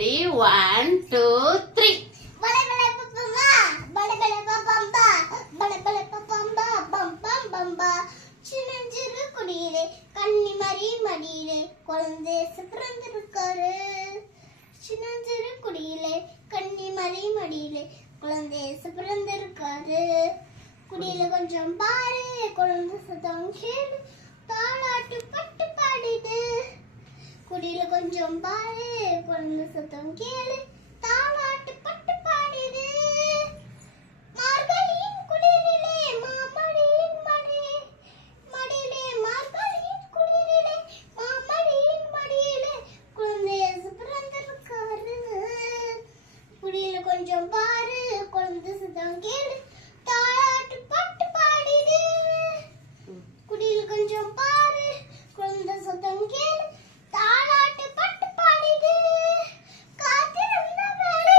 1, 2, 3. சின்னஞ்சிறு குடியிலே கன்னிமரி மடியிலே குழந்தை பிறந்திருக்காரு. சின்னஞ்சிறு குடியிலே கன்னிமரி மடியிலே குழந்தை பிறந்திருக்காரு. குடியில கொஞ்சம் பாரு, குழந்தை சத்தம் கேளு, தாலாட்டு பட்டு பாடிடு. குடியில கொஞ்சம் பாரு, குழந்தை சத்தம் கேளு, தாலாட்டு பட்டு பாடிடு. மார்கழியின் குளிரிலே மாமழையின் மடியிலே, மார்கழியின் குளிரிலே மாமழையின் மடியிலே குழந்தை பிறந்திருக்காரு. குடியில கொஞ்சம் பாரு, குழந்தை சத்தம் கேளு, தாலாட்டு பட்டு பாடிடு. குடியில கொஞ்சம் பாரு, குழந்தை சத்தம் கேளு, தாலாட்டு பட்டு பாடிடு. காத்திருந்த வேளை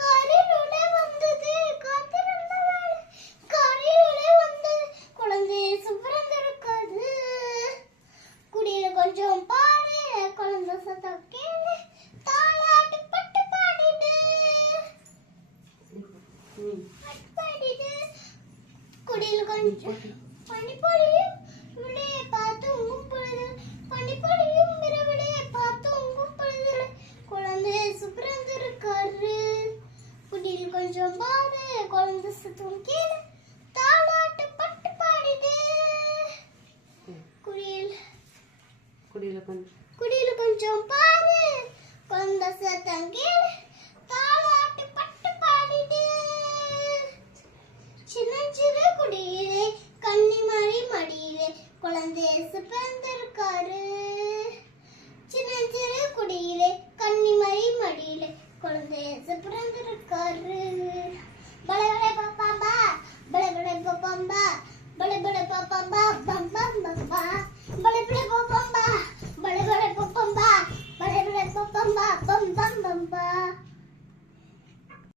கரிலுளே வந்தது, காத்திருந்த வேளை கரிலுளே வந்தது, குழந்தை பிறந்திருக்காது. குடியில கொஞ்சம் பாரு, குழந்தை சத்தம் கேளு, தாலாட்டு பட்டு பாடிடு. பாடிடு. குடியில கொஞ்சம் பனிப்பொழியும் விளைய பார்த்து உங்கும் பொழுது, பனிப்பொழியும் இரவிலே பார்த்து உங்கும் பொழுது குழந்தை பிறந்திருக்காரு. குடியில் கொஞ்சம் பாரு, குழந்தை சத்தம் கேளு,